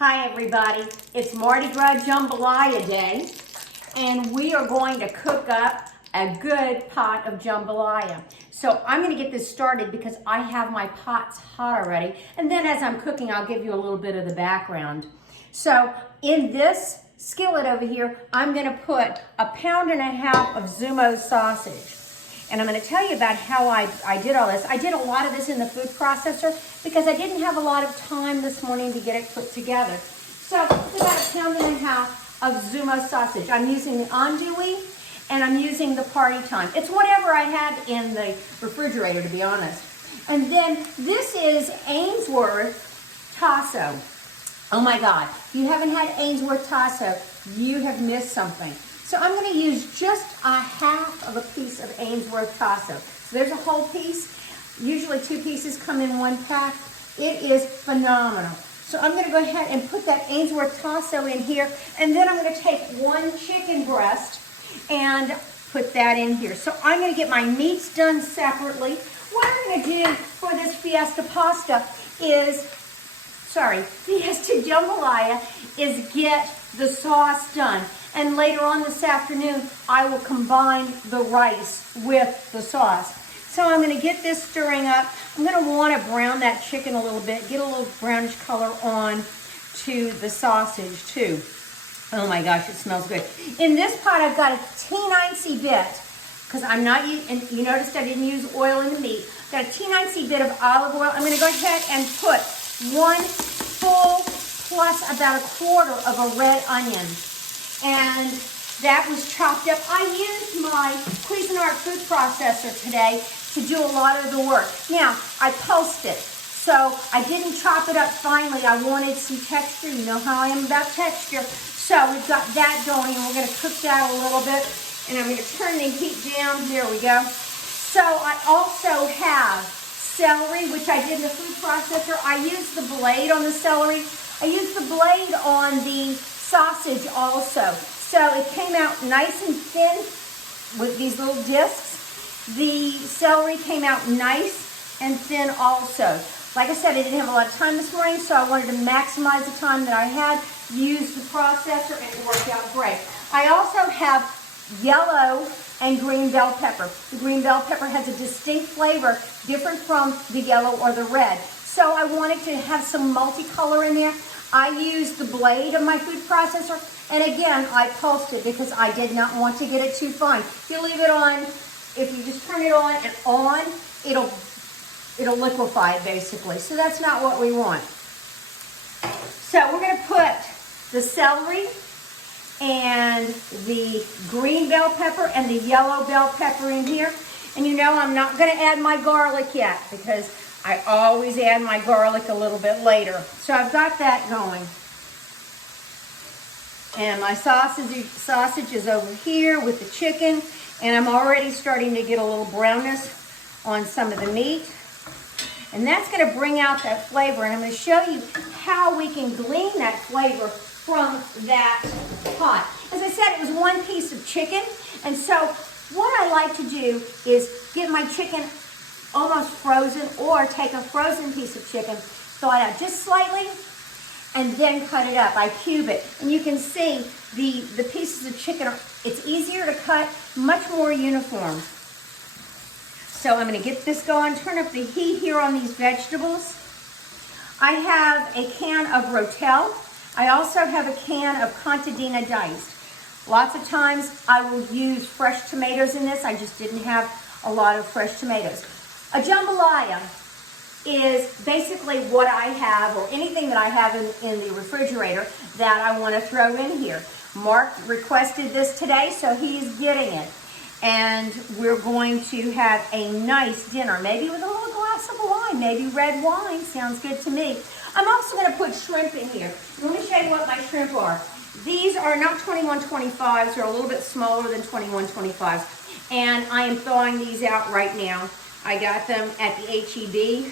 Hi everybody, it's Mardi Gras Jambalaya Day, and we are going to cook up a good pot of jambalaya. So I'm going to get this started because I have my pots hot already, and then as I'm cooking I'll give you a little bit of the background. So in this skillet over here, I'm going to put 1.5 pounds of Zummo sausage. And I'm going to tell you about how I did all this. I did a lot of this in the food processor because I didn't have a lot of time this morning to get it put together. So it's about 1.5 pounds of Zummo sausage. I'm using the andouille and I'm using the party time. It's whatever I had in the refrigerator, to be honest. And then this is Ainsworth Tasso. Oh my God, if you haven't had Ainsworth Tasso, you have missed something. So I'm going to use just 1/2 piece of Ainsworth Tasso. So there's a whole piece. Usually 2 pieces come in 1 pack. It is phenomenal. So I'm going to go ahead and put that Ainsworth Tasso in here, and then I'm going to take 1 chicken breast and put that in here. So I'm going to get my meats done separately. What I'm going to do for this Fiesta Jambalaya is get the sauce done. And later on this afternoon, I will combine the rice with the sauce. So I'm going to get this stirring up. I'm going to want to brown that chicken a little bit, get a little brownish color on to the sausage too. Oh my gosh, it smells good. In this pot, I've got a teeny bit, because I'm not using, and you noticed I didn't use oil in the meat. I've got a teeny bit of olive oil. I'm going to go ahead and put 1 full plus about 1/4 of a red onion. And that was chopped up. I used my Cuisinart food processor today to do a lot of the work. Now, I pulsed it, so I didn't chop it up finely. I wanted some texture. You know how I am about texture. So we've got that going, and we're going to cook that a little bit. And I'm going to turn the heat down. There we go. So I also have celery, which I did in the food processor. I used the blade on the celery. I used the blade on the sausage also. So it came out nice and thin with these little discs. The celery came out nice and thin also. Like I said, I didn't have a lot of time this morning, so I wanted to maximize the time that I had, use the processor, and it worked out great. I also have yellow and green bell pepper. The green bell pepper has a distinct flavor, different from the yellow or the red. So I wanted to have some multicolor in there. I used the blade of my food processor, and again, I pulsed it because I did not want to get it too fine. If you leave it on, if you just turn it on and on, it'll liquefy basically. So that's not what we want. So we're going to put the celery and the green bell pepper and the yellow bell pepper in here. And you know I'm not going to add my garlic yet because I always add my garlic a little bit later. So I've got that going. And my sausage is over here with the chicken. And I'm already starting to get a little brownness on some of the meat. And that's going to bring out that flavor. And I'm going to show you how we can glean that flavor from that pot. As I said, it was 1 piece of chicken. And so what I like to do is get my chicken almost frozen, or take a frozen piece of chicken, thaw it out just slightly, and then cut it up. I cube it. And you can see the pieces of chicken, it's easier to cut, much more uniform. So I'm going to get this going, turn up the heat here on these vegetables. I have a can of Rotel. I also have a can of contadina diced. Lots of times I will use fresh tomatoes in this. I just didn't have a lot of fresh tomatoes. A jambalaya is basically what I have, or anything that I have in the refrigerator that I want to throw in here. Mark requested this today, so he's getting it. And we're going to have a nice dinner, maybe with a little glass of wine, maybe red wine, sounds good to me. I'm also going to put shrimp in here. Let me show you what my shrimp are. These are not 2125s, they're a little bit smaller than 2125s. And I am thawing these out right now. I got them at the H-E-B,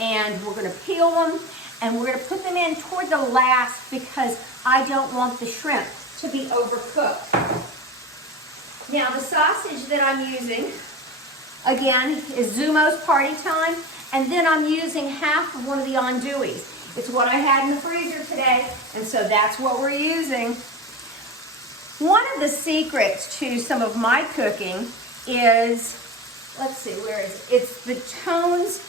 and we're going to peel them, and we're going to put them in toward the last because I don't want the shrimp to be overcooked. Now, the sausage that I'm using, again, is Zummo's Party Time, and then I'm using 1/2 of one of the andouilles. It's what I had in the freezer today, and so that's what we're using. One of the secrets to some of my cooking is, let's see, where is it? It's the Tones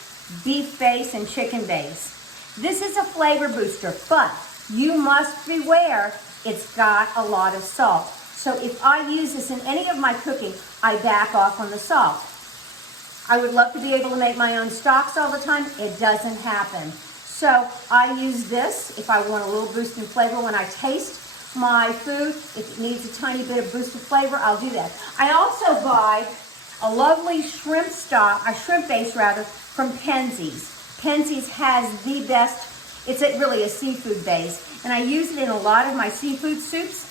beef base and chicken base. This is a flavor booster, but you must beware, it's got a lot of salt. So if I use this in any of my cooking, I back off on the salt. I would love to be able to make my own stocks all the time. It doesn't happen. So I use this if I want a little boost in flavor. When I taste my food, if it needs a tiny bit of boost of flavor, I'll do that. I also buy a lovely shrimp stock, a shrimp base rather, from Penzeys. Penzeys has the best, it's really a seafood base, and I use it in a lot of my seafood soups.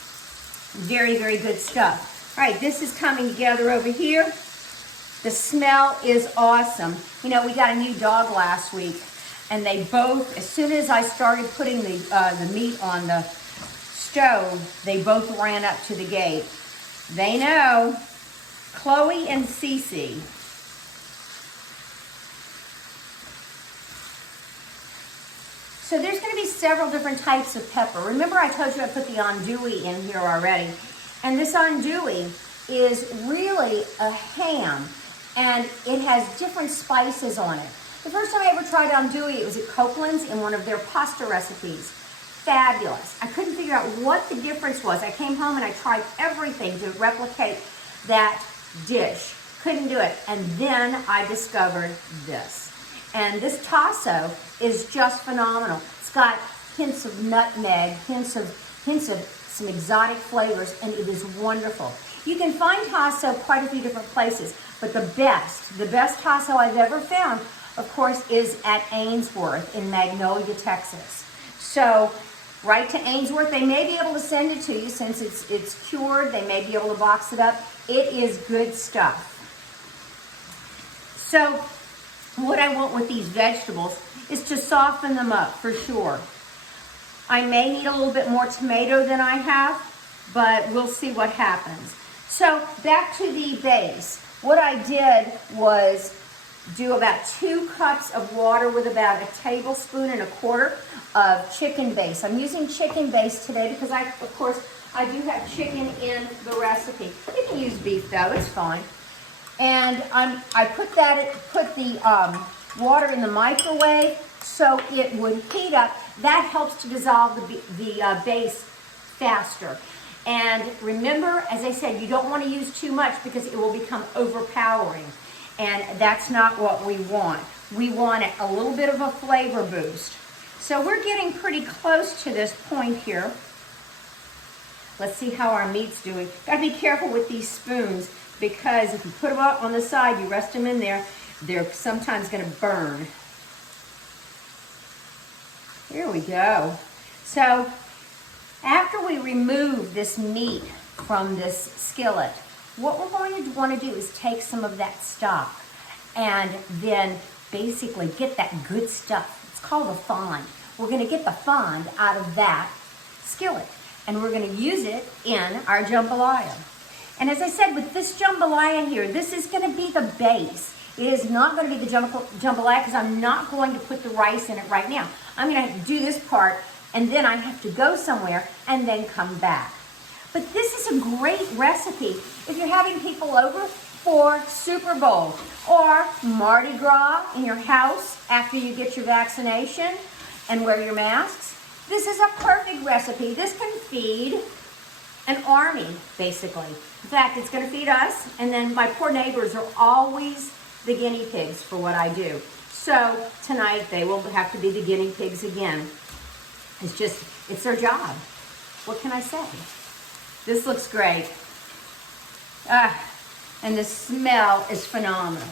Very, very good stuff. All right, this is coming together over here. The smell is awesome. You know, we got a new dog last week, and they both, as soon as I started putting the meat on the stove, they both ran up to the gate. They know. Chloe and Cece. So there's going to be several different types of pepper. Remember I told you I put the andouille in here already. And this andouille is really a ham, and it has different spices on it. The first time I ever tried andouille, it was at Copeland's in one of their pasta recipes. Fabulous. I couldn't figure out what the difference was. I came home and I tried everything to replicate that dish. Couldn't do it. And then I discovered this. And this Tasso is just phenomenal. It's got hints of nutmeg, hints of some exotic flavors, and it is wonderful. You can find Tasso quite a few different places, but the best Tasso I've ever found, of course, is at Ainsworth in Magnolia, Texas. So write to Ainsworth. They may be able to send it to you since it's cured. They may be able to box it up. It is good stuff. So what I want with these vegetables is to soften them up for sure. I may need a little bit more tomato than I have, but we'll see what happens. So back to the base. What I did was do about 2 cups of water with about 1.25 tablespoons of chicken base. I'm using chicken base today because of course, I do have chicken in the recipe. You can use beef though, it's fine. And I put the water in the microwave so it would heat up. That helps to dissolve the base faster. And remember, as I said, you don't want to use too much because it will become overpowering. And that's not what we want. We want a little bit of a flavor boost. So we're getting pretty close to this point here. Let's see how our meat's doing. Gotta be careful with these spoons because if you put them up on the side, you rest them in there, they're sometimes gonna burn. Here we go. So after we remove this meat from this skillet, what we're going to want to do is take some of that stock and then basically get that good stuff. It's called a fond. We're going to get the fond out of that skillet, and we're going to use it in our jambalaya. And as I said, with this jambalaya here, this is going to be the base. It is not going to be the jambalaya because I'm not going to put the rice in it right now. I'm going to do this part, and then I have to go somewhere and then come back. But this is a great recipe if you're having people over for Super Bowl or Mardi Gras in your house after you get your vaccination and wear your masks. This is a perfect recipe. This can feed an army, basically. In fact, it's going to feed us, and then my poor neighbors are always the guinea pigs for what I do. So tonight they will have to be the guinea pigs again. It's their job. What can I say? This looks great. And the smell is phenomenal.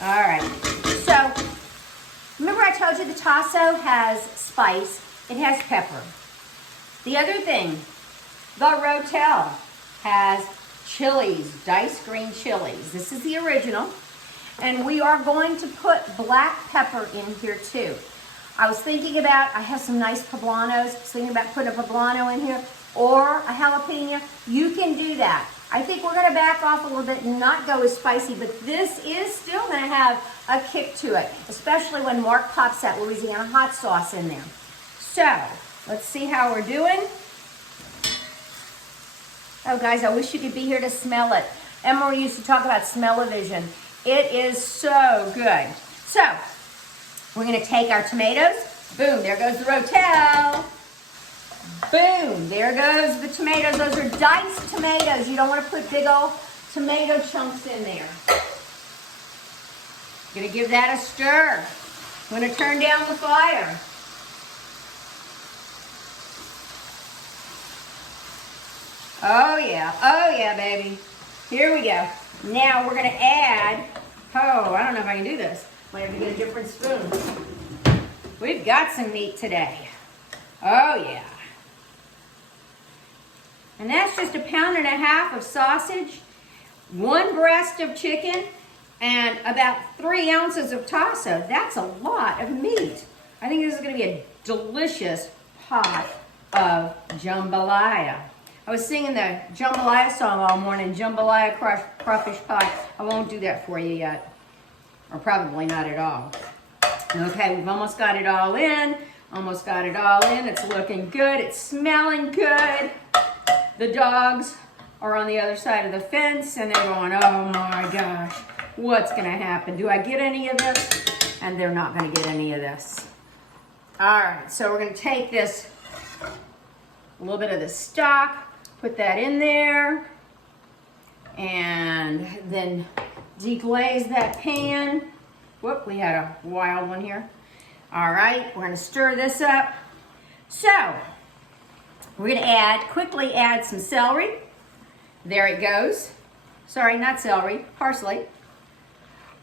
All right, so remember I told you the Tasso has spice, it has pepper. The other thing, the Rotel has chilies, diced green chilies. This is the original. And we are going to put black pepper in here too. I was thinking about, I have some nice poblanos. I was thinking about putting a poblano in here or a jalapeno. You can do that. I think we're going to back off a little bit and not go as spicy, but this is still going to have a kick to it, especially when Mark pops that Louisiana hot sauce in there. So, let's see how we're doing. Oh, guys, I wish you could be here to smell it. Emma used to talk about smell-o-vision. It is so good. So, we're going to take our tomatoes. Boom, there goes the Rotel. Boom, there goes the tomatoes. Those are diced tomatoes. You don't want to put big old tomato chunks in there. Going to give that a stir. I'm going to turn down the fire. Oh yeah, baby. Here we go. Now we're going to add, I don't know if I can do this. Might have to get a different spoon. We've got some meat today. Oh yeah. And that's just 1.5 pounds of sausage, 1 breast of chicken, and about 3 ounces of Tasso. That's a lot of meat. I think this is going to be a delicious pot of jambalaya. I was singing the jambalaya song all morning, jambalaya crawfish pie. I won't do that for you yet, or probably not at all. Okay, we've almost got it all in. Almost got it all in. It's looking good. It's smelling good. The dogs are on the other side of the fence, and they're going, oh my gosh, what's going to happen? Do I get any of this? And they're not going to get any of this. All right, so we're going to take this, a little bit of the stock, put that in there, and then deglaze that pan. Whoop, we had a wild one here. All right, we're going to stir this up. So, we're going to quickly add some celery. There it goes. Sorry, not celery, parsley.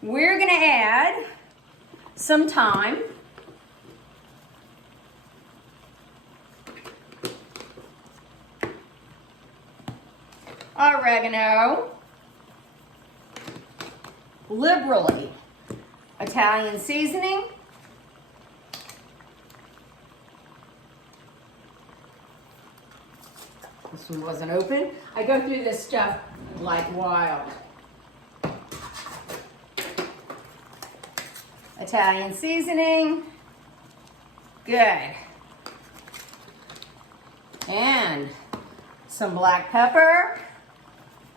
We're going to add some thyme. Oregano. Liberally. Italian seasoning. This one wasn't open. I go through this stuff like wild. Italian seasoning. Good. And some black pepper.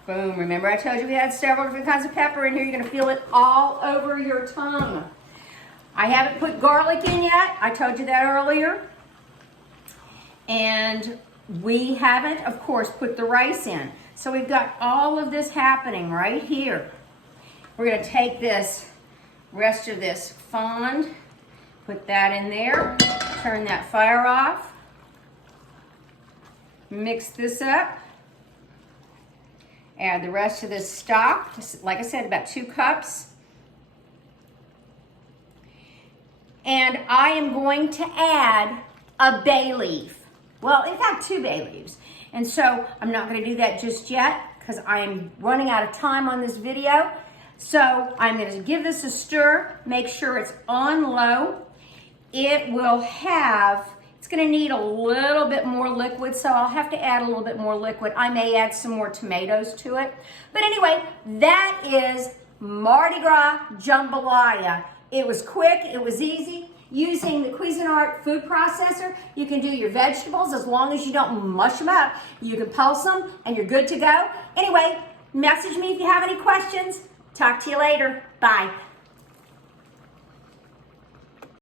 Boom. Remember I told you we had several different kinds of pepper in here. You're going to feel it all over your tongue. I haven't put garlic in yet. I told you that earlier. And we haven't, of course, put the rice in. So we've got all of this happening right here. We're going to take this rest of this fond, put that in there, turn that fire off, mix this up, add the rest of this stock, just like I said, about 2 cups. And I am going to add a bay leaf. Well, in fact, 2 bay leaves. And so I'm not going to do that just yet because I'm running out of time on this video. So I'm going to give this a stir, make sure it's on low. It's going to need a little bit more liquid, so I'll have to add a little bit more liquid. I may add some more tomatoes to it. But anyway, that is Mardi Gras Jambalaya. It was quick, it was easy. Using the Cuisinart food processor, you can do your vegetables as long as you don't mush them up. You can pulse them and you're good to go. Anyway, message me if you have any questions. Talk to you later. Bye.